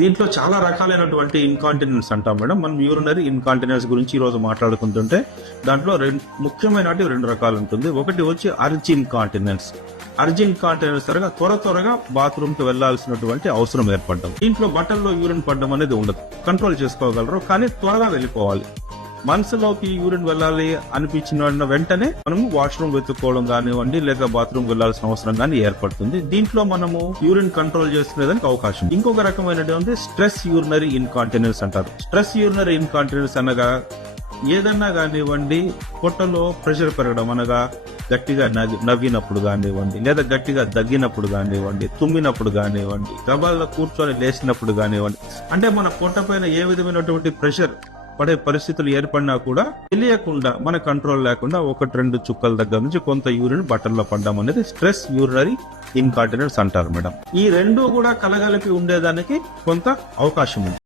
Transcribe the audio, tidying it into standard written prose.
దీంట్లో చాలా రకాలైనటువంటి ఇన్కాంటినెన్స్ అంటాం మేడం. మనం యూరినరీ ఇన్కాంటినెన్స్ గురించి ఈ రోజు మాట్లాడుకుంటుంటే దాంట్లో ముఖ్యమైన రెండు రకాలు ఉంటుంది. ఒకటి వచ్చి అర్జిన్ కాంటినెన్స్. అర్జిన్ కాంటినెన్స్ త్వరగా బాత్రూమ్ కి వెళ్లాల్సినటువంటి అవసరం ఏర్పడడం. దీంట్లో బట్టల్లో యూరిన్ పడడం అనేది ఉండదు, కంట్రోల్ చేసుకోగలరు, కానీ త్వరగా వెళ్ళిపోవాలి. మనసులోకి యూరిన్ వెళ్ళాలి అనిపించిన వెంటనే మనము వాష్రూమ్ వెతుక్కోవడం కానివ్వండి, లేక బాత్రూమ్ వెళ్లాల్సిన అవసరం కానీ ఏర్పడుతుంది. దీంట్లో మనము యూరిన్ కంట్రోల్ చేసుకునేదానికి అవకాశం. ఇంకొక రకమైనటువంటి స్ట్రెస్ యూరినరీ ఇన్కాంటినెన్స్ అంటారు. స్ట్రెస్ యూరినరీ ఇన్కాంటినెన్స్ అనగా ఏదన్నా కానివ్వండి, పొట్టలో ప్రెషర్ పెరగడం, అనగా గట్టిగా నవ్వినప్పుడు కానివ్వండి, లేదా గట్టిగా దగ్గినప్పుడు కానివ్వండి, తుమ్మినప్పుడు కానివ్వండి, గబాల్లో కూర్చొని లేచినప్పుడు కానివ్వండి, అంటే మన పొట్ట పైన ఏ విధమైనటువంటి ప్రెషర్ పడే పరిస్థితులు ఏర్పడినా కూడా తెలియకుండా, మన కంట్రోల్ లేకుండా 1-2 చుక్కల దగ్గర నుంచి కొంత యూరిన్ బట్టల్లో పడ్డం అనేది స్ట్రెస్ యూరినరీ ఇన్కాంటినెన్స్ అంటారు మేడం. ఈ రెండు కూడా కలగలిపి ఉండేదానికి కొంత అవకాశం ఉంది.